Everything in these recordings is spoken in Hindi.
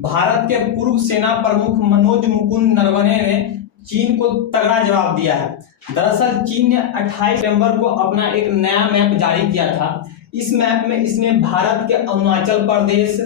भारत के पूर्व सेना प्रमुख मनोज मुकुंद नरवणे ने चीन को तगड़ा जवाब दिया है। दरअसल चीन ने 28 सितंबर को अपना एक नया मैप जारी किया था। इस मैप में इसने भारत के अरुणाचल प्रदेश,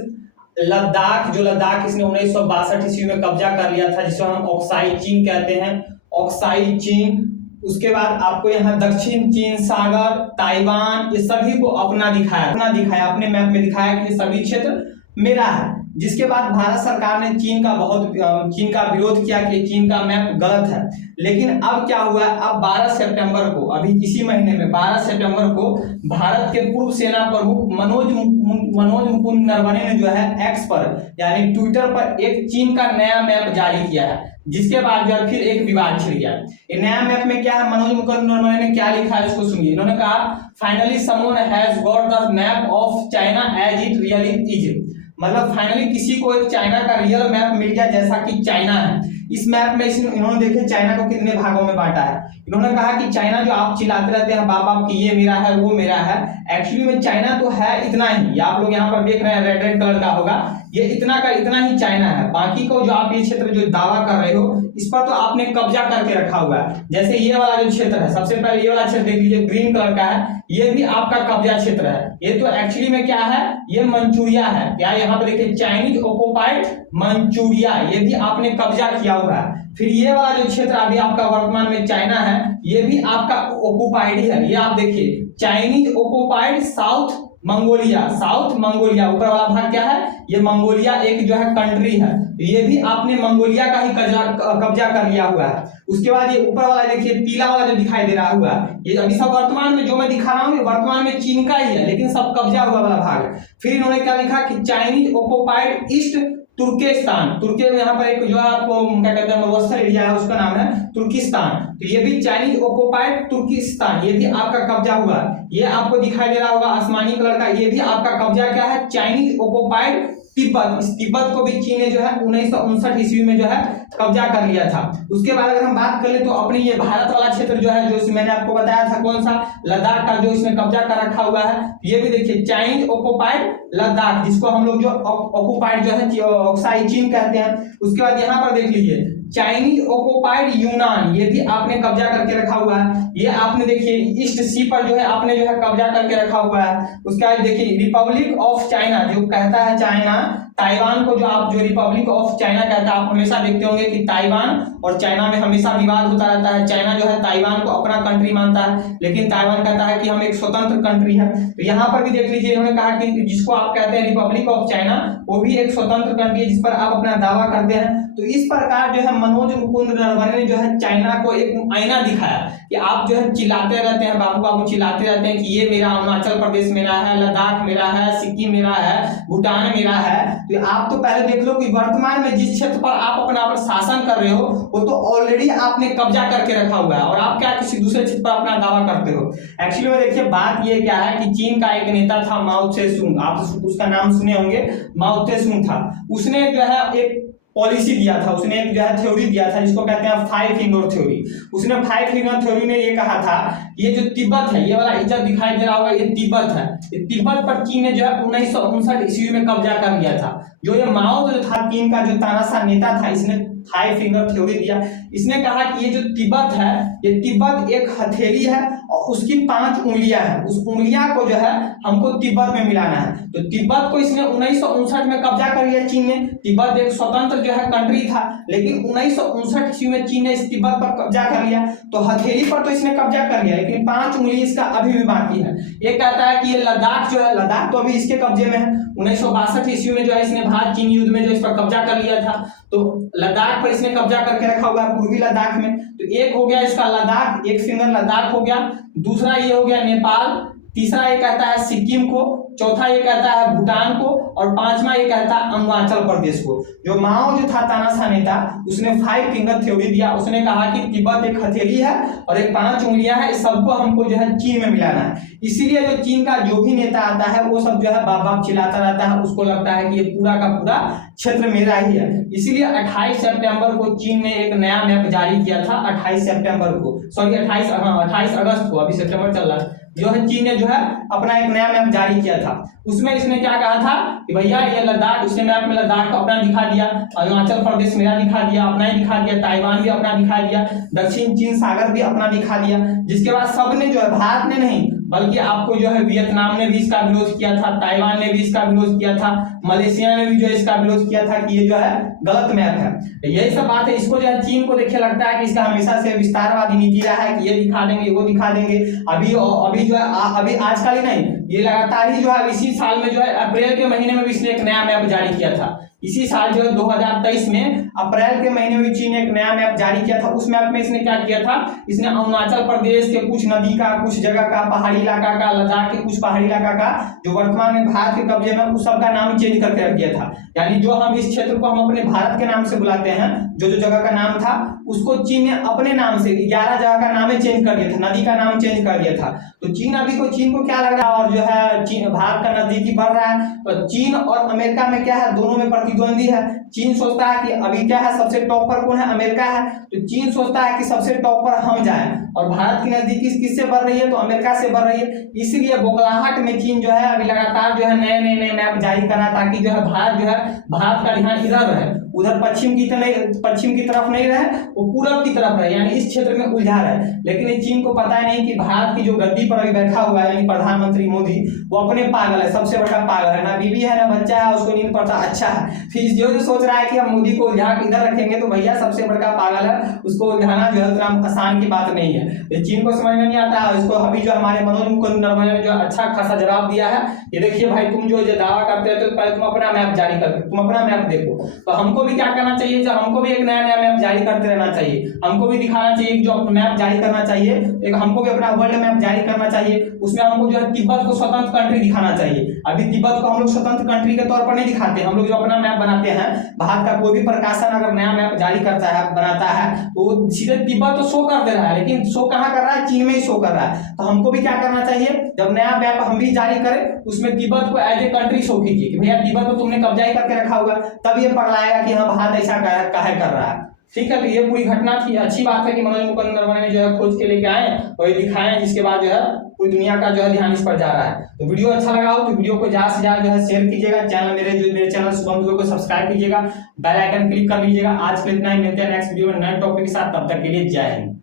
लद्दाख इसने 1962 ईस्वी में कब्जा कर लिया था, जिसे हम ऑक्साई चीन कहते हैं, ऑक्साई चीन। उसके बाद आपको यहाँ दक्षिण चीन सागर, ताइवान, ये सभी को अपना दिखाया अपने मैप में दिखाया कि ये सभी क्षेत्र मेरा है। जिसके बाद भारत सरकार ने चीन का विरोध किया कि चीन का मैप गलत है। लेकिन अब क्या हुआ, अब 12 सितंबर को, अभी इसी महीने में 12 सितंबर को भारत के पूर्व सेना प्रमुख मनोज मुकुंद नरवणे ने जो है एक्स पर यानी ट्विटर पर एक चीन का नया मैप जारी किया है। जिसके बाद जो फिर एक विवाद छिड़ गया। ये नया मैप में क्या है, मनोज मुकुंद नरवणे ने क्या लिखा है इसको सुनिए। इन्होंने कहा, finally someone has got the map of China as it really is. मतलब फाइनली किसी को एक चाइना का रियल मैप मिल गया जैसा कि चाइना है। इस मैप में इन्होंने देखे चाइना को कितने भागों में बांटा है। इन्होंने कहा कि चाइना जो आप चिल्लाते रहते हैं बाप बाप कि ये मेरा है वो मेरा है, एक्चुअली में चाइना तो है इतना ही। ये आप लोग यहाँ पर देख रहे हैं रेड कलर का होगा, ये इतना का इतना ही चाइना है। बाकी को जो आप ये क्षेत्र जो दावा कर रहे हो इस पर तो आपने कब्जा करके रखा हुआ है। जैसे ये वाला जो क्षेत्र है, सबसे पहले ये वाला क्षेत्र देख लीजिए, ग्रीन कलर का है, ये भी आपका कब्जा क्षेत्र है। ये तो एक्चुअली में क्या है, ये मंचूरिया है। क्या यहाँ पे देखिए चाइनीज ऑक्युपाइड मंचूरिया, ये भी आपने कब्जा किया हुआ है। फिर ये वाला जो क्षेत्र अभी आपका वर्तमान में चाइना है, ये भी आपका ऑक्युपाइड ही है। ये आप देखिए चाइनीज ऑक्युपाइड साउथ मंगोलिया, ऊपर वाला भाग क्या है, ये मंगोलिया एक जो है कंट्री है, ये भी आपने मंगोलिया का ही कब्जा कर लिया हुआ है। उसके बाद ये ऊपर वाला देखिए पीला वाला जो दिखाई दे रहा हुआ, ये अभी सब वर्तमान में जो मैं दिखा रहा हूँ ये वर्तमान में चीन का ही है, लेकिन सब कब्जा हुआ वाला भाग। फिर इन्होंने क्या लिखा कि चाइनीज ऑक्युपाइड ईस्ट तुर्किस्तान, तुर्की में यहाँ पर एक जो है आपको क्या कहते हैं मुवस्सर एरिया है, उसका नाम है तुर्किस्तान। तो ये भी चाइनीज ऑक्युपाइड तुर्किस्तान, ये भी आपका कब्जा हुआ। ये आपको दिखाई दे रहा होगा आसमानी कलर का, ये भी आपका कब्जा क्या है, चाइनीज ऑक्युपाइड तिब्बत। इस तिब्बत को भी चीन ने जो है 1959 ईस्वी में जो है कब्जा कर लिया था। उसके बाद अगर हम बात करें तो अपने ये भारत वाला क्षेत्र जो है, जो मैंने आपको बताया था कौन सा, लद्दाख का, जो इसने कब्जा कर रखा हुआ है। ये भी देखिए चाइनीज ऑक्युपाइड लद्दाख, जिसको हम लोग जो ऑक्युपाइड जो है ऑक्साई चीन कहते हैं। उसके बाद यहाँ पर देख लीजिए चाइनीज ऑक्युपाइड यूनान, ये भी आपने कब्जा करके रखा हुआ है। ये आपने देखिए ईस्ट सी पर जो है आपने जो है कब्जा करके रखा हुआ है। उसके बाद देखिए रिपब्लिक ऑफ चाइना, जो कहता है चाइना, ताइवान को जो आप जो रिपब्लिक ऑफ चाइना कहता है, आप हमेशा देखते होंगे कि ताइवान और चाइना में हमेशा विवाद होता रहता है। चाइना जो है ताइवान को अपना कंट्री मानता है, लेकिन ताइवान कहता है कि हम एक स्वतंत्र कंट्री है। तो यहाँ पर भी देख लीजिए इन्होंने कहा कि जिसको आप कहते हैं रिपब्लिक ऑफ चाइना, वो भी एक स्वतंत्र कंट्री है जिस पर आप अपना दावा करते हैं। तो इस प्रकार जो है मनोज मुकुंद नरवणे ने जो है चाइना को एक आईना दिखाया कि आप जो है चिल्लाते रहते हैं बाबू चिल्लाते रहते हैं कि ये मेरा अरुणाचल प्रदेश मेरा है, लद्दाख मेरा है, सिक्किम मेरा है, भूटान मेरा है। तो आप तो पहले देख लो कि वर्तमान में जिस क्षेत्र पर आप अपना पर शासन कर रहे हो वो तो ऑलरेडी आपने कब्जा करके रखा हुआ है, और आप क्या किसी दूसरे क्षेत्र पर अपना दावा करते हो। एक्चुअली में देखिए बात ये क्या है कि चीन का एक नेता था माओ त्से-तुंग, आप उसका नाम सुने होंगे, माओ त्से-तुंग था। उसने जो है एक पॉलिसी दिया था, उसने एक जो है थ्योरी दिया था जिसको कहते हैं 5 फिंगर थ्योरी। उसने 5 फिंगर थ्योरी ने ये कहा था, ये जो तिब्बत है, ये वाला इज्जत दिखाई दे रहा होगा, ये तिब्बत है। ये तिब्बत पर चीन ने जो है 1959 ईस्वी में कब्जा कर लिया था। जो ये माओ जो था चीन का जो तानाशाह नेता था, इसने 5 फिंगर थ्योरी दिया। इसने कहा कि ये जो तिब्बत है, ये तिब्बत एक हथेली है और उसकी 5 उंगलियां हैं। उस उंगलियां को जो है हमको तिब्बत में मिलाना है। तो तिब्बत को इसने 1959 में कब्जा कर लिया चीन ने। तिब्बत एक स्वतंत्र जो है कंट्री था, लेकिन 1959 ईस्वी में चीन ने इस तिब्बत पर कब्जा कर लिया। तो हथेली पर तो इसने कब्जा कर लिया, लेकिन 5 उंगली इसका अभी भी बाकी है। ये कहता है कि ये लद्दाख जो है, लद्दाख तो अभी इसके कब्जे में है। 1962 ईस्वी में जो है इसने भारत चीन युद्ध में जो इस पर कब्जा कर लिया था, तो लद्दाख पर इसने कब्जा करके रखा हुआ है, पूर्वी लद्दाख में। तो एक हो गया इसका लद्दाख, एक फिंगर लद्दाख हो गया। दूसरा ये हो गया नेपाल, तीसरा ये कहता है सिक्किम को, चौथा ये कहता है भूटान को, और पांचवा ये कहता है अरुणाचल प्रदेश को। जो माओ जो था तानाशाह नेता, उसने 5 फिंगर थ्योरी दिया। उसने कहा कि तिब्बत एक हथेली है और एक 5 उंगलियां है, इस सबको हमको जो है चीन में मिलाना है। इसीलिए जो चीन का जो भी नेता आता है वो सब जो है बाप बाप चिल्लाता रहता है, उसको लगता है कि ये पूरा का पूरा क्षेत्र मेरा ही है। इसीलिए 28 सितंबर को चीन ने एक नया मैप जारी किया था। 28 सितंबर को, सॉरी 28 अगस्त को, अभी सितंबर चल रहा है, जो है चीन ने जो है अपना एक नया मैप जारी किया था। था, उसमें इसने क्या कहा था कि भैया ये लद्दाख, उसने मैप में लद्दाख को अपना दिखा दिया, अरुणाचल प्रदेश मेरा दिखा दिया, अपना ही दिखा दिया, ताइवान भी अपना दिखा दिया, दक्षिण चीन सागर भी अपना दिखा दिया। जिसके बाद सबने जो है, भारत ने नहीं बल्कि आपको जो है वियतनाम ने भी इसका विरोध किया था, ताइवान ने भी इसका विरोध किया था, मलेशिया ने भी जो है इसका विरोध किया था कि ये जो है गलत मैप है। यही सब बात है। इसको जो है चीन को देखिए लगता है कि इसका हमेशा से विस्तारवादी नीति रहा है कि ये दिखा देंगे वो दिखा देंगे। अभी जो है अभी आजकल ही नहीं, ये लगातार ही जो है इसी साल में जो है अप्रैल के महीने में भी इसने एक नया मैप जारी किया था। इसी साल जो है 2023 में अप्रैल के महीने में चीन ने एक नया मैप जारी किया था। उस मैप में इसने क्या किया था, इसने अरुणाचल प्रदेश के कुछ नदी का, कुछ जगह का, पहाड़ी इलाका का, लद्दाख के कुछ पहाड़ी इलाका का जो वर्तमान में भारत के कब्जे में, उस सब का नाम चेंज करके रख दिया था। यानी जो हम इस क्षेत्र को हम अपने भारत के नाम से बुलाते हैं, जो जो जगह का नाम था उसको चीन ने अपने नाम से 11 जगह का नाम चेंज कर दिया था, नदी का नाम चेंज कर दिया था। तो चीन को क्या लग रहा है, और जो है भारत का नजदीकी बढ़ रहा है। तो चीन और अमेरिका में क्या है, दोनों में प्रतिद्वंदी है। चीन सोचता है कि अभी क्या है, सबसे टॉप पर कौन है, अमेरिका है। तो चीन सोचता है कि सबसे टॉप पर हम जाएं, और भारत की नजदीकी किससे बढ़ रही है, तो अमेरिका से बढ़ रही है। इसलिए बौखलाहट में चीन जो है अभी लगातार जो है नए मैप जारी कर रहा है, ताकि जो है भारत का ध्यान इधर रहे, उधर पश्चिम की तरफ नहीं रहे, वो पूरब की तरफ रहे, यानी इस क्षेत्र में उलझा रहे। लेकिन ये चीन को पता है नहीं कि भारत की जो गद्दी पर अभी बैठा हुआ है, यानी प्रधानमंत्री मोदी, वो अपने पागल है, सबसे बड़ा पागल है, ना बीवी है ना बच्चा है, उसको नींद पड़ता अच्छा है। फिर जो सोच रहा है कि हम मोदी को उलझा के इधर रखेंगे, तो भैया सबसे बड़ा पागल है, उसको उलझाना जो है उतना आसान की बात नहीं है। ये चीन को समझ में नहीं आता है। इसको अभी जो हमारे मनोज मुकुंद नरवणे ने जो अच्छा खासा जवाब दिया है, ये देखिए भाई, तुम जो दावा करते हो तो पहले तुम अपना मैप जारी करते, तुम अपना मैप देखो। तो हमको भी क्या करना चाहिए, जब हमको भी एक नया मैप जारी करते रहना चाहिए, हमको भी दिखाना चाहिए कि जो मैप जारी करना चाहिए, एक हमको भी अपना वर्ल्ड मैप जारी करना चाहिए। उसमें हमको जो है तिब्बत को स्वतंत्र कंट्री दिखाना चाहिए। अभी तिब्बत को हम लोग स्वतंत्र कंट्री के तौर पर नहीं दिखाते, हम लोग जो अपना मैप बनाते हैं, भारत का कोई भी प्रकाशन अगर नया मैप जारी करता है, बनाता है, तो सीधे तिब्बत तो शो कर दे रहा है, लेकिन शो कहाँ कर रहा है, चीन में ही शो कर रहा है। तो हमको भी क्या करना चाहिए, जब नया मैप हम भी जारी करें, उसमें तिब्बत को एज ए कंट्री शो कीजिए कि भैया तिब्बत को तुमने कब्जा ही करके रखा होगा, तब ये पगलाएगा कि हाँ भारत ऐसा काहे कर रहा है। ठीक है, तो ये पूरी घटना थी। अच्छी बात है कि मनोज मुकुंद नरवणे ने जो है खोज के लेके आए और ये दिखाए, जिसके बाद जो है पूरी दुनिया का जो है ध्यान इस पर जा रहा है। तो वीडियो अच्छा लगा हो तो वीडियो को ज्यादा से ज्यादा जो है शेयर कीजिएगा, मेरे चैनल शुभम दुबे को सब्सक्राइब कीजिएगा, बेल आइकन क्लिक कर लीजिएगा। आज के लिए इतना ही, मिलते हैं नेक्स्ट वीडियो में नए टॉपिक के साथ, तब तक के लिए जय हिंद।